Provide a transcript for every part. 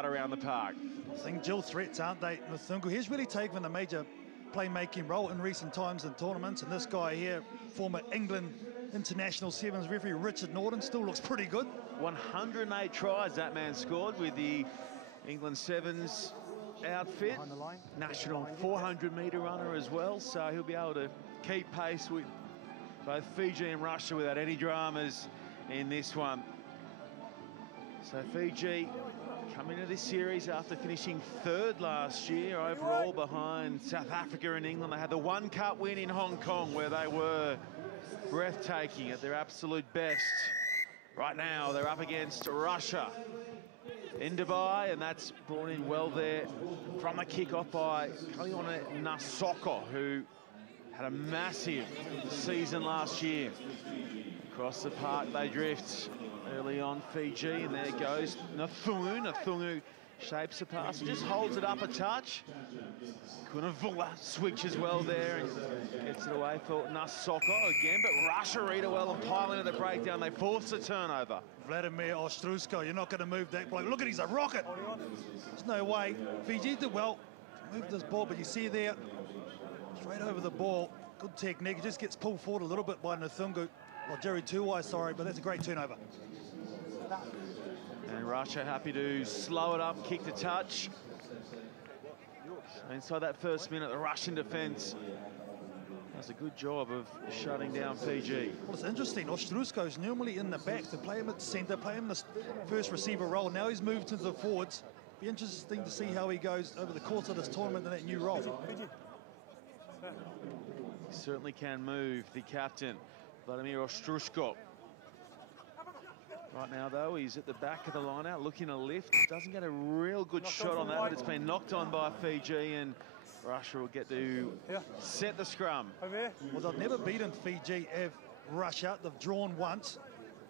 cut around the park. I think dual threats, aren't they? Nthungu, he's really taken a major playmaking role in recent times in tournaments, and this guy here, former England international sevens referee Richard Norton, still looks pretty good. 108 tries that man scored with the England sevens outfit. National 400-metre runner as well, so he'll be able to keep pace with both Fiji and Russia without any dramas in this one. So Fiji coming into this series after finishing third last year overall behind South Africa and England. They had the One Cup win in Hong Kong where they were breathtaking at their absolute best. Right now they're up against Russia in Dubai, and that's brought in well there from the kick-off by Kaliona Nasoko, who had a massive season last year. Across the park they drift early on, Fiji, and there goes Nthungu. Nthungu shapes a pass and just holds it up a touch. Kunavula switches well there and gets it away for Nasoko again, but Russia read it well and pile into the breakdown. They force the turnover. Vladimir Ostrusko, you're not going to move that bloke. Look at, he's a rocket. There's no way. Fiji did well to move this ball, but you see there, straight over the ball. Good technique. It just gets pulled forward a little bit by Nthungu. Well, Jerry Tuwai, sorry, but that's a great turnover. And Russia happy to slow it up, kick to touch. So inside that first minute, the Russian defence does a good job of shutting down Fiji. Well, it's interesting. Ostrusko's normally in the back to play him at centre, play him the first receiver role. Now he's moved to the forwards. Be interesting to see how he goes over the course of this tournament in that new role. He certainly can move, the captain, Vladimir Ostrusko. Right now, though, he's at the back of the line-out, looking to lift. Doesn't get a real good shot on that, but it's been knocked on by Fiji, and Russia will get to set the scrum. Well, they've never beaten Fiji, have Russia. They've drawn once.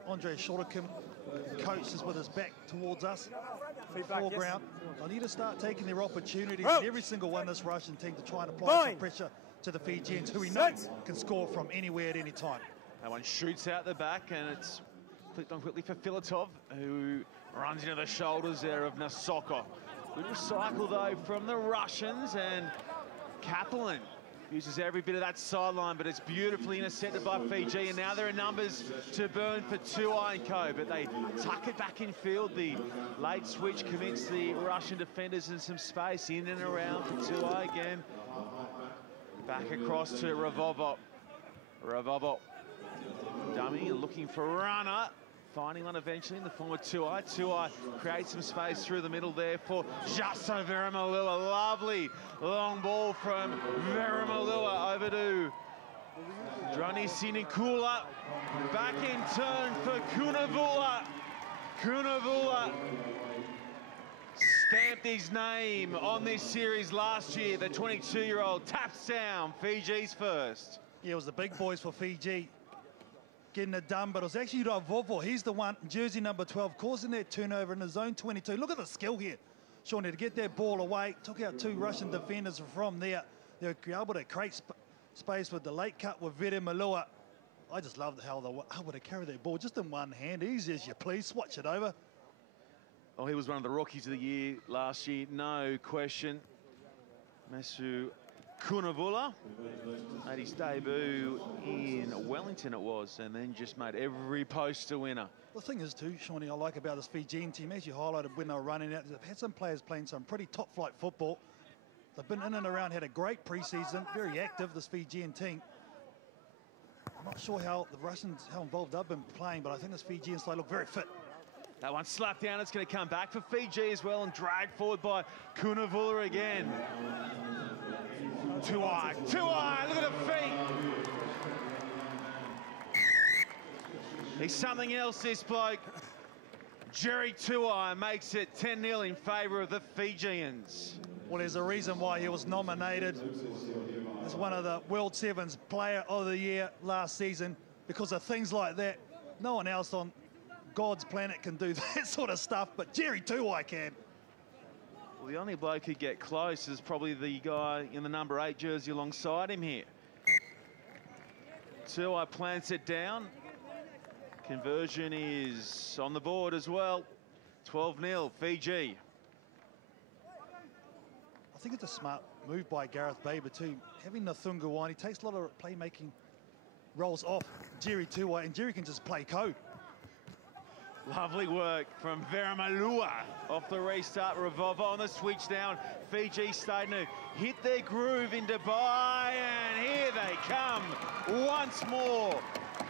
Andre Shotokim coaches with his back towards us. Foreground. They need to start taking their opportunities in every single one, this Russian team, to try and apply some pressure to the Fijians, who we know can score from anywhere at any time. That one shoots out the back, and it's flicked on quickly for Filatov, who runs into the shoulders there of Nasoko. Good recycle, though, from the Russians, and Kaplan uses every bit of that sideline, but it's beautifully intercepted by Fiji, and now there are numbers to burn for Tuai and co, but they tuck it back in field. The late switch commits the Russian defenders in some space, in and around for Tuai again. Back across to Ravovo. Ravovo, dummy, looking for a runner. Finding one eventually in the form of Tuai. Tuai creates some space through the middle there for Jaso Veramalua. Lovely long ball from Veramalua over to Drani Sinikula. Back in turn for Kunavula. Kunavula stamped his name on this series last year. The 22-year-old taps down Fiji's first. Yeah, it was the big boys for Fiji getting it done, but it was actually Ravovo. He's the one, jersey number 12, causing that turnover in the zone 22. Look at the skill here, Shawnee, to get that ball away. Took out two Russian defenders from there. They were able to create space with the late cut with Vere Malua. I just loved how they were able to carry that ball just in one hand, easy as you please, swatch it over. Oh, he was one of the rookies of the year last year, no question. Mesu Kunavula made his debut in Wellington, it was, and then just made every post a winner. The thing is too, Shawnee, I like about this Fijian team, as you highlighted when they were running out, they've had some players playing some pretty top-flight football. They've been in and around, had a great pre-season, very active, this Fijian team. I'm not sure how the Russians, how involved they've been playing, but I think this Fijian side look very fit. That one slapped down, it's going to come back for Fiji as well, and dragged forward by Kunavula again. Tuai, Tuai, look at the feet. He's something else, this bloke. Jerry Tuai makes it 10-0 in favour of the Fijians. Well, there's a reason why he was nominated as one of the World Sevens Player of the Year last season, because of things like that. No one else on God's planet can do that sort of stuff, but Jerry Tuai can. Well, the only bloke who'd get close is probably the guy in the number 8 jersey alongside him here. Tuai plants it down. Conversion is on the board as well. 12-0, Fiji. think it's a smart move by Gareth Baber too. Having Nathunga Wine, he takes a lot of playmaking rolls off Jerry Tuwai, and Jerry can just play code. Lovely work from Veramalua off the restart. Revolver on the switch down. Fiji starting to hit their groove in Dubai, and here they come once more.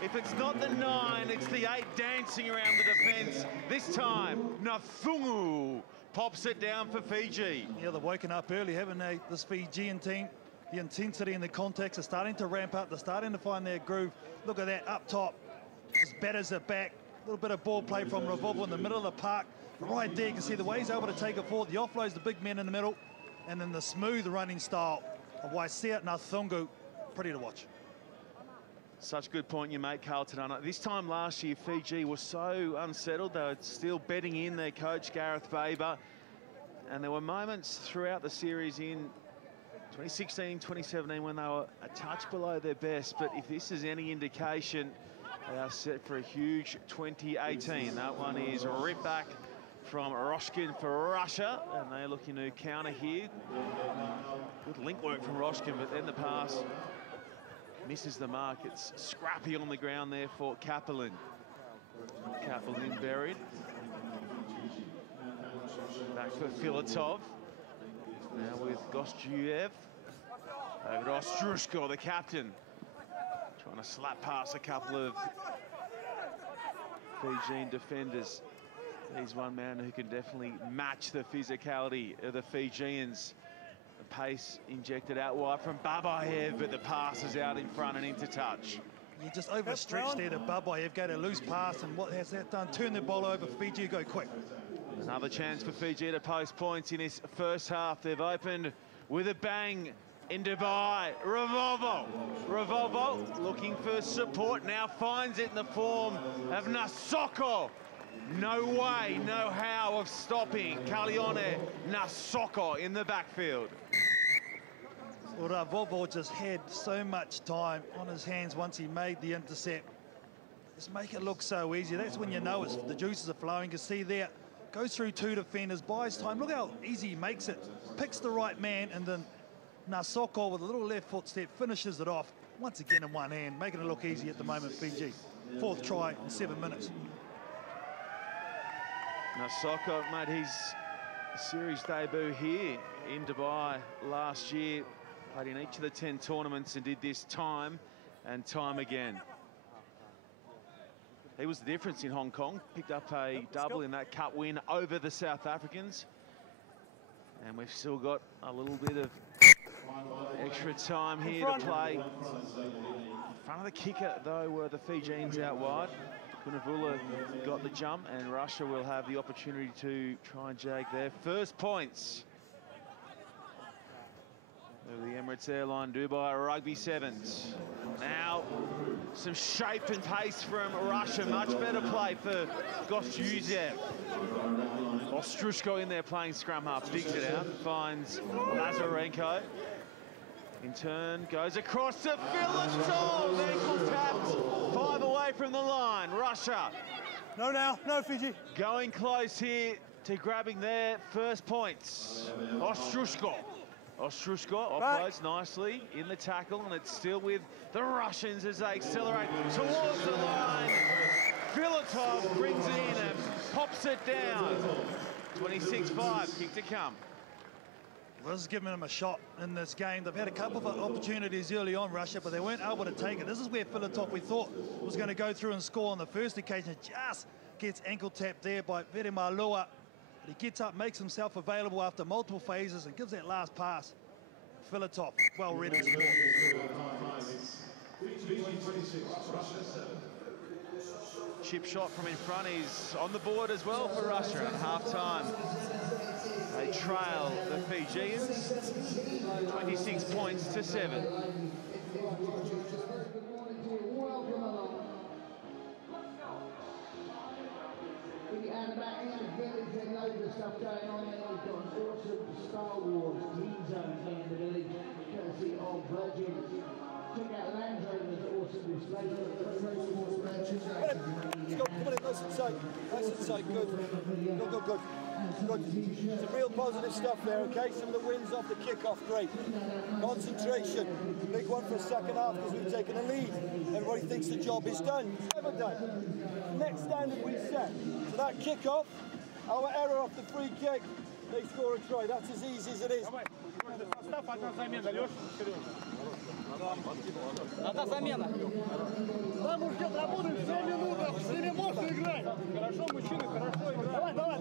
If it's not the 9, it's the 8 dancing around the defence. This time, Nathungu pops it down for Fiji. Yeah, they've woken up early, haven't they? This Fijian team, the intensity and the context are starting to ramp up. They're starting to find their groove. Look at that up top. As batters are back. A little bit of ball play from Revolver in the middle of the park. Right there, you can see the way he's able to take it forward. The offload's the big men in the middle. And then the smooth running style of Waisea Nathungu. Pretty to watch. Such good point you make, Carlton. This time last year, Fiji was so unsettled. They were still betting in their coach, Gareth Baber. And there were moments throughout the series in 2016, 2017 when they were a touch below their best. But if this is any indication, they are set for a huge 2018. That one is ripped back from Roshkin for Russia. And they're looking to counter here. Good link work from Roshkin, but then the pass misses the mark. It's scrappy on the ground there for Kapelin. Kapelin buried. Back for Filatov. Now with Gostjuev. Over to Ostrushko, the captain. Trying to slap past a couple of Fijian defenders. He's one man who can definitely match the physicality of the Fijians. Pace injected out wide from Babayev, but the pass is out in front and into touch. You just overstretched there to Babayev, get a loose pass, and what has that done? Turn the ball over. Fiji go quick. Another chance for Fiji to post points in this first half. They've opened with a bang in Dubai. Revolvo looking for support, now finds it in the form of Nasoko. No way, no how of stopping Kalione Nasoko in the backfield. Well, Revolvo just had so much time on his hands once he made the intercept. Just make it look so easy. That's when you know the juices are flowing. You can see there, goes through 2 defenders, buys time. Look how easy he makes it. Picks the right man, and then Nasoko with a little left foot step finishes it off. Once again in one hand, making it look easy at the moment, Fiji. 4th try in 7 minutes. Nasoko made his series debut here in Dubai last year. Played in each of the 10 tournaments and did this time and time again. He was the difference in Hong Kong. Picked up a double in that cup win over the South Africans. And we've still got a little bit of extra time here to play. In front of the kicker, though, were the Fijians out wide. Kunavula got the jump, and Russia will have the opportunity to try and jag their first points. The Emirates Airline Dubai Rugby Sevens. Now, some shape and pace from Russia. Much better play for Gostjuev. Ostrushko in there playing scrum half, digs it out, finds Lazarenko. In turn, goes across to Filatov. Ankle tapped, 5 away from the line. Russia. No now, no Fiji. Going close here to grabbing their first points. Ostrushko offloads nicely in the tackle, and it's still with the Russians as they accelerate towards the line. Filatov brings it in and pops it down. 26-5, kick to come. This is giving them a shot in this game. They've had a couple of opportunities early on, Russia, but they weren't able to take it. This is where Filatov, we thought, was going to go through and score on the first occasion. Just gets ankle tapped there by Veramalua. But he gets up, makes himself available after multiple phases, and gives that last pass. Filatov, well read to score. Chip shot from in front is on the board as well for Russia at half-time. They trail the Fijians, 26 points to 7. Stuff going on there. We've got an awesome Star Wars green zone in the village, courtesy of Virgin. Check out Land Rover's awesome display. Nice and tight, good. Go Real good. Good. Some real positive stuff there, okay? Some of the wins off the kick-off, great. Concentration. Big one for the second half because we've taken a lead. Everybody thinks the job is done. It's never done. Next standard we set. So that kick-off, our error off the free kick, they score a try. That's as easy as it is. Одна замена. Да, мужики, работаем 7 минут, с ними можно играть. Хорошо, мужчины, хорошо играть. Давай.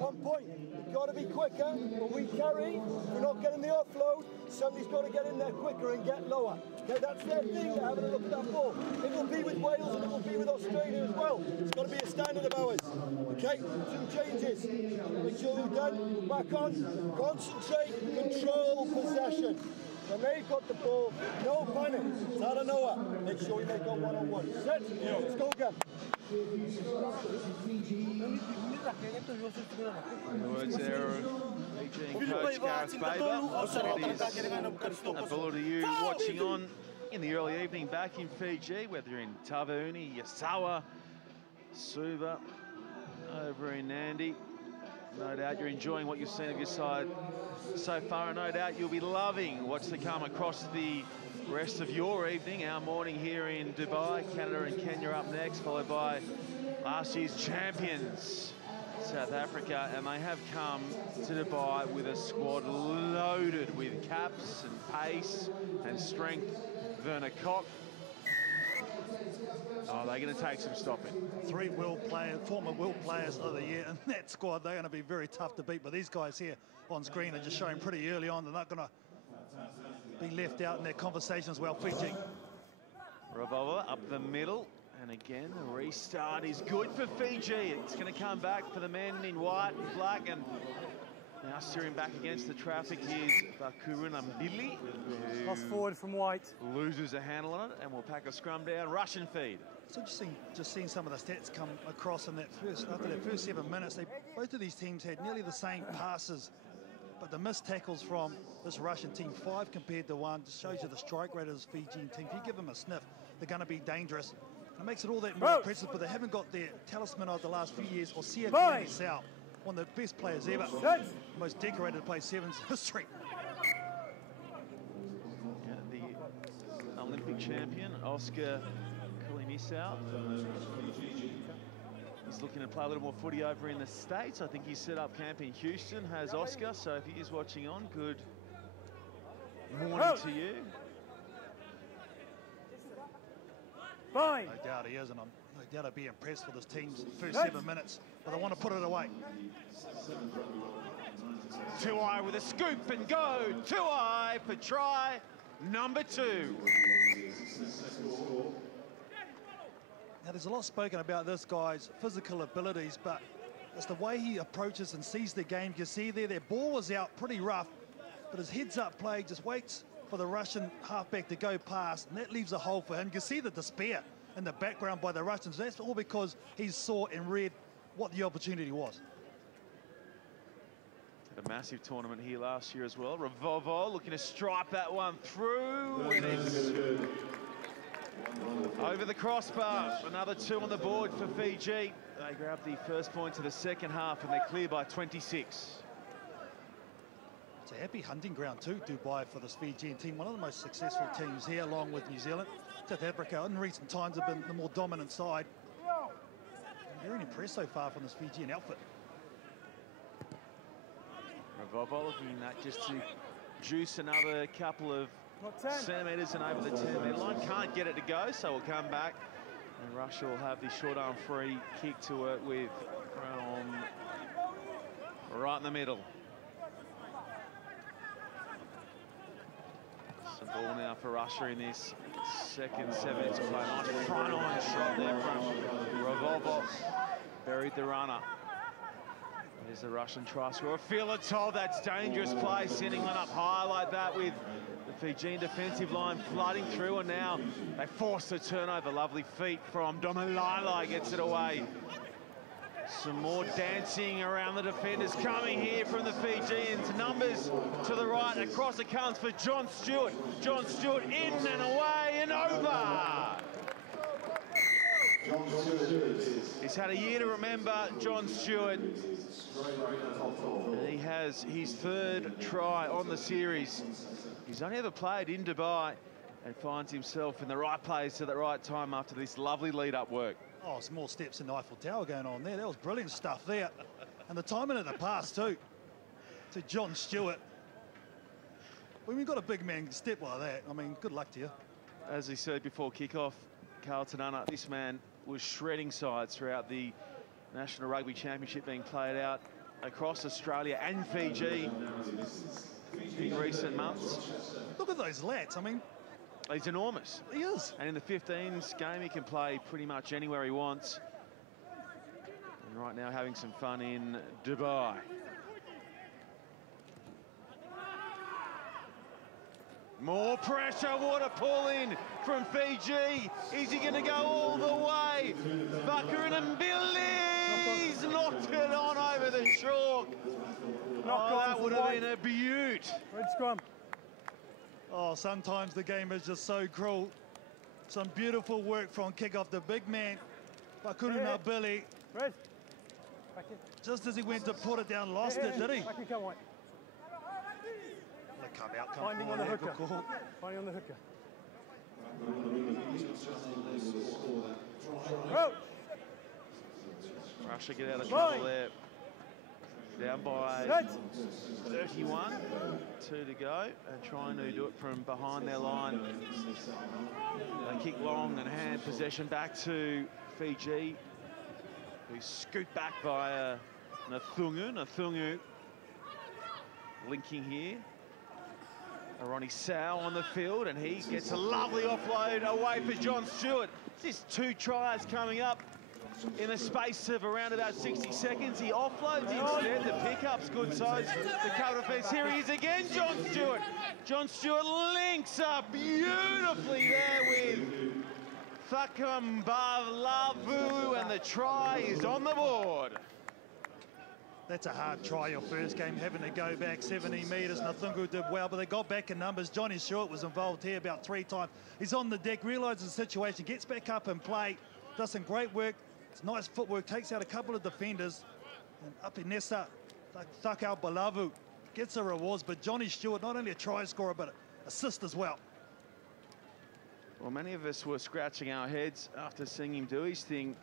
1 point. You've got to be quicker. When we carry, we're not getting the offload. Somebody's got to get in there quicker and get lower. Okay, that's their thing. They're having a look at that ball. It will be with Wales and it will be with Australia as well. It's got to be a standard of ours. Okay, 2 changes. Make sure we're done. Back on. Concentrate. Control possession. When they've got the ball, no panic. It's out of nowhere. Make sure we make our one-on-one. Set. Let's go again. The words there of Fiji coach Gareth Baber. It is a bullet to you watching on in the early evening back in Fiji, whether you're in Taveuni, Yasawa, Suva, over in Nandi. No doubt you're enjoying what you've seen of your side so far, and no doubt you'll be loving what's to come across the rest of your evening. Our morning here in Dubai, Canada and Kenya up next, followed by last year's champions, South Africa, and they have come to Dubai with a squad loaded with caps and pace and strength. Werner Koch. Oh, they're going to take some stopping. 3 former world players of the year in that squad. They're going to be very tough to beat, but these guys here on screen are just showing pretty early on they're not going to be left out in their conversation as well. Fiji. Revolver up the middle, and again the restart is good for Fiji. It's going to come back for the men in white and black, and now steering back against the traffic is Bakuruna Mbili, Cross forward from white. Loses a handle on it and will pack a scrum down. Russian feed. It's interesting just seeing some of the stats come across in after that first 7 minutes. Both of these teams had nearly the same passes, but the missed tackles from this Russian team, 5 compared to 1, just shows you the strike rate of this Fijian team. If you give them a sniff, they're going to be dangerous. And it makes it all that more impressive, but they haven't got their talisman of the last few years, or South, one of the best players ever, most decorated play 7s in history. Yeah, the Olympic champion, Oscar Kulinisau. He's looking to play a little more footy over in the States. I think he's set up camp in Houston, has Oscar. So if he is watching on, good morning to you. No doubt he is, and I'm no doubt I'd be impressed with this team's first 7 minutes, but they want to put it away. Tuai with a scoop and go. Tuai for try number 2. Now, there's a lot spoken about this guy's physical abilities, but it's the way he approaches and sees the game. You can see there, their ball was out pretty rough, but his heads-up play just waits for the Russian halfback to go past, and that leaves a hole for him. You can see the despair in the background by the Russians. That's all because he saw and read what the opportunity was. Had a massive tournament here last year as well. Revolvo looking to stripe that one through, and it's over the crossbar. Another 2 on the board for Fiji. They grab the first points of the second half, and they're clear by 26. It's a happy hunting ground too, Dubai, for this Fijian team. One of the most successful teams here, along with New Zealand. South Africa in recent times have been the more dominant side. I'm very impressed so far from this Fijian outfit. Revolvo looking at just to juice another couple of centimetres and over the 10-metre line. Can't get it to go, so we'll come back. And Russia will have the short arm free kick to work with from right in the middle. Some ball now for Russia in this second 7 minutes of play. Nice front on shot there from Revolvo. Buried the runner. There's the Russian try scorer. Filatov, that's dangerous play, sending one up high like that with the Fijian defensive line flooding through, and now they force the turnover. Lovely feet from Domalala, gets it away. Some more dancing around the defenders coming here from the Fijians. Numbers to the right, across it comes for John Stewart. John Stewart in and away and over. He's had a year to remember, John Stewart. And he has his 3rd try on the series. He's only ever played in Dubai and finds himself in the right place at the right time after this lovely lead-up work. Oh, small steps in the Eiffel Tower going on there. That was brilliant stuff there. And the timing of the pass too, to John Stewart. When we've got a big man step like that, I mean, good luck to you. As he said before kick-off, Carlton Unna, this man was shredding sides throughout the National Rugby Championship being played out across Australia and Fiji in recent months. Look at those lats, I mean. He's enormous. He is. And in the 15s game, he can play pretty much anywhere he wants. And right now having some fun in Dubai. More pressure, what a pull in from Fiji. Is he going to go all the way? Bucker and Billy's knocked it on over the chalk. Oh, that would have been a beaut. Red scrum. Oh, sometimes the game is just so cruel. Some beautiful work from kick-off the big man, Bucker Billy. Red. Back in. Just as he went to put it down, lost it, did he? Back in, come on. Come out, come Finding on the hooker. Finding on the hooker. Roach. Russia get out of trouble there. Down by 31, 2 to go, and trying to do it from behind their line. They kick long and hand possession back to Fiji, who's scooped back by Nathungu linking here. Ronnie Sow on the field, and he gets a lovely offload away for John Stewart. This 2 tries coming up in the space of around about 60 seconds. He offloads instead. The pickup's good size. The cover defence. Here he is again, John Stewart. John Stewart links up beautifully there with Thakam Balavu, and the try is on the board. That's a hard try, your first game, having to go back 70 metres. Nathungu did well, but they got back in numbers. Johnny Stewart was involved here about 3 times. He's on the deck, realises the situation, gets back up and play, does some great work. It's nice footwork, takes out a couple of defenders. And up in Nessa, Thakau Balavu gets the rewards, but Johnny Stewart, not only a try scorer, but an assist as well. Well, many of us were scratching our heads after seeing him do his thing,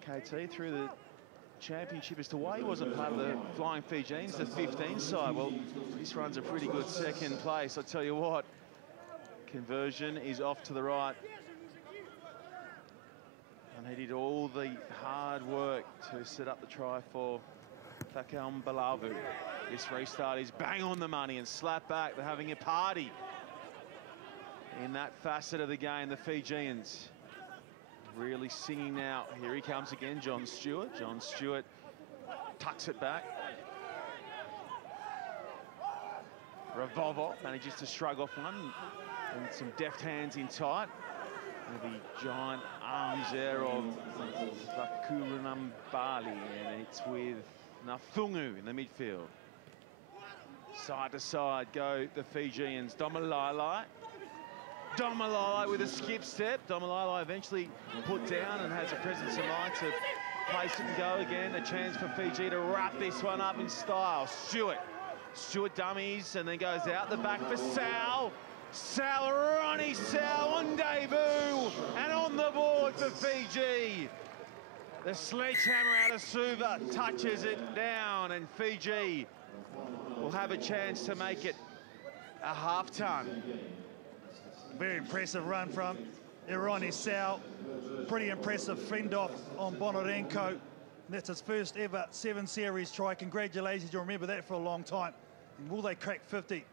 KT, through the championship as to why he wasn't part of the Flying Fijians, the 15 side. Well, this runs a pretty good second place. I tell you what, conversion is off to the right. And he did all the hard work to set up the try for Thakam Balavu. This restart is bang on the money and slap back. They're having a party in that facet of the game, the Fijians. Really singing now. Here he comes again, John Stewart. John Stewart tucks it back. Ravovo manages to shrug off one, and some deft hands in tight. And the giant arms there of Vakuranambali, and it's with Nathungu in the midfield. Side to side go the Fijians. Domalai with a skip step. Domalai eventually put down and has a presence of mind to place it and go again. A chance for Fiji to wrap this one up in style. Stewart dummies and then goes out the back for Sal. Ronnie Sal on debut and on the board for Fiji. The sledgehammer out of Suva touches it down, and Fiji will have a chance to make it a half-ton. Very impressive run from Ronnie Sal. Pretty impressive fend off on Bonarenko. That's his first ever 7 series try. Congratulations, you'll remember that for a long time. And will they crack 50?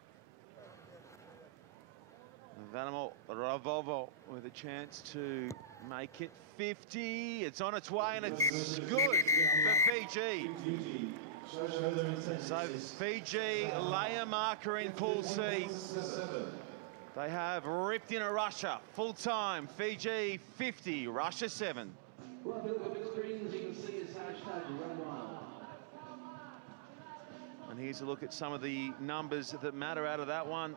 Vanimo Ravovo with a chance to make it 50. It's on its way and it's good for Fiji. So Fiji lay a marker in Pool C. They have ripped in a Russia full time. Fiji 50, Russia 7. Well, if you look at the screens, you can see it's #RunWild. And here's a look at some of the numbers that matter out of that one.